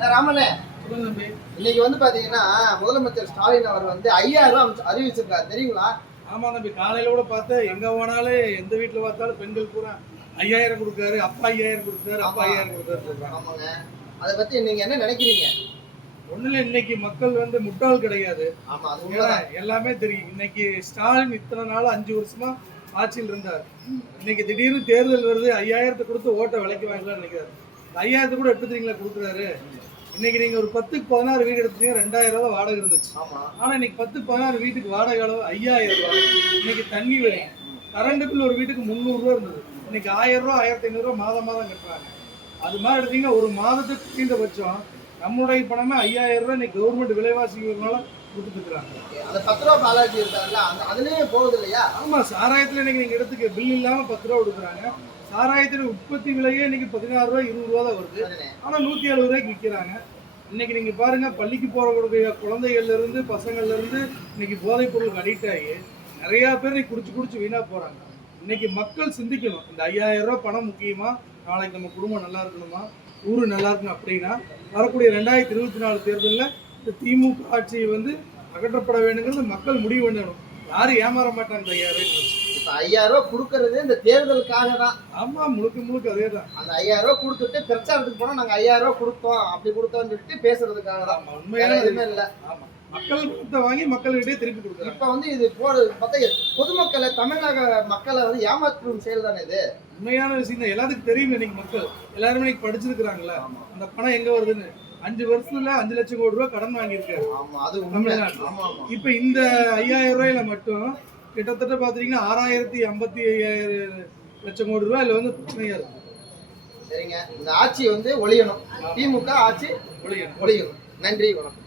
ராமனே, சொல்லுங்க தம்பி. இன்னைக்கு வந்து பாத்தீங்கன்னா முதலமைச்சர் ஸ்டாலின் அவர் வந்து 5000 அறிவிச்சிருக்காரு, தெரியுங்களா? ஆமா தம்பி, காலையில கூட பார்த்தேன். எங்க போனாலும் எந்த வீட்டுல பார்த்தாலும் பெண்கள் பூரா 5000 கொடுக்காரு, அப்பா 5000 கொடுத்தாரு, அப்பா 5000 கொடுத்தாரு சொல்றாங்க. ஆமாங்க. அதை பத்தி நீங்க என்ன நினைக்கிறீங்க? ஒண்ணுல இன்னைக்கு மக்கள் வந்து முட்டாள் கிடையாது. ஆமா, அது ஏன்னா உண்மைதான். எல்லாமே தெரியும். இன்னைக்கு ஸ்டாலின் இத்தனை நாள் 5 வருஷமா ஆட்சியில் இருந்தார். இன்னைக்கு திடீர்னு தேர்தல் வருது, 5000 கொடுத்து ஓட்டை விலைக்கு வாங்கலாம்னு நினைக்கிறாரு. 5000 கூட எடுத்துறீங்களா கொடுக்குறாரு. இன்னைக்கு நீங்க ஒரு 10க்கு 16 வீடு எடுத்தீங்க, 2000 ரூபாய் வாடகை இருந்துச்சு. ஆமா. ஆனா இன்னைக்கு 10 16 வீட்டுக்கு வாடகை அளவு 5000 ரூபாய். இன்னைக்கு தண்ணி வரி, கரண்ட் பில் ஒரு வீட்டுக்கு 300 ரூபாய் இருந்தது. இன்னைக்கு 1000 ரூபாய் 1500 ரூபாய் மாதம் மாதம் கட்டுறாங்க. அது மாதிரி எடுத்தீங்கன்னா ஒரு மாதத்துக்கு குறைந்தபட்சம் நம்மளுடைய பணமே 5000 ரூபாய் இன்னைக்கு கவர்மெண்ட் விலைவாசினால கொடுத்துட்டு இருக்காங்க. அந்த 10 ரூபா பாலாஜி இருக்காருல்ல, அதுலயே போகுது இல்லையா? ஆமா, சாராயத்துல இன்னைக்கு நீங்க எடுத்துக்க பில் இல்லாம 10 ரூபா கொடுக்குறாங்க. சாராயத்துல உற்பத்தி விலையே இன்னைக்கு 16 ரூபாய் 20 ரூபா தான் வருது. ஆனா 170 ரூபாய்க்கு விற்கிறாங்க. இன்னைக்கு நீங்க பாருங்க, பள்ளிக்கு போறக்கூடிய குழந்தைகள்ல இருந்து பசங்கள்ல இருந்து இன்னைக்கு போதைப் பொருளுக்கு அடிக்ட் ஆகி நிறைய பேர் இன்னைக்கு குடிச்சு வீணா போறாங்க. இன்னைக்கு மக்கள் சிந்திக்கணும், இந்த 5000 ரூபாய் பணம் முக்கியமா, நாளைக்கு நம்ம குடும்பம் நல்லா இருக்கணுமா, ஊரு நல்லா இருக்கணும் அப்படின்னா வரக்கூடிய 2024 தேர்தலில் இந்த திமுக ஆட்சியை வந்து அகற்றப்பட வேண்டுங்கிறது மக்கள் முடிவு பண்ணணும். யாரும் ஏமாற மாட்டாங்க. 5000 இப்ப 5000 ரூபாய் கொடுக்கறது இந்த தேர்தலுக்காக தான். ஆமா, முழுக்க அதே தான். அந்த 5000 ரூபாய் கொடுத்துட்டு பிரச்சாரத்துக்கு போனா நாங்க 5000 ரூபாய் கொடுத்தோம், அப்படி கொடுத்தோம்னு சொல்லிட்டு பேசுறதுக்காக தான். உண்மையான எதுவுமே இல்ல. ஆமா, மக்கள் பணத்தை வாங்கி மக்கள்கிட்டயே திருப்பி கொடுக்குறாங்க. இப்ப வந்து இது போறது பார்த்தா பொதுமக்களை, தமிழக மக்களை வந்து ஏமாற்றும் செயல் தானே இது. உண்மையான விஷயம் தான். எல்லாத்துக்கும் தெரியும். இன்னைக்கு மக்கள் எல்லாருமே இன்னைக்கு படிச்சிருக்கிறாங்களா, அந்த பணம் எங்க வருதுன்னு. 5 வருஷத்துல 5 லட்சம் கோடி ரூபாய் கடன் வாங்கியிருக்காரு. ஆமா, அது தமிழ்நாடு. இப்ப இந்த 5000 ரூபாயில மட்டும் கிட்டத்தட்ட பாத்தீங்கன்னா 6055 லட்சம் கோடி ரூபாய் இதுல வந்து பிரச்சனையா இருக்கு. சரிங்க, இந்த ஆட்சி வந்து ஒழியணும். திமுக ஆட்சி ஒழியணும். ஒழியணும். நன்றி, வணக்கம்.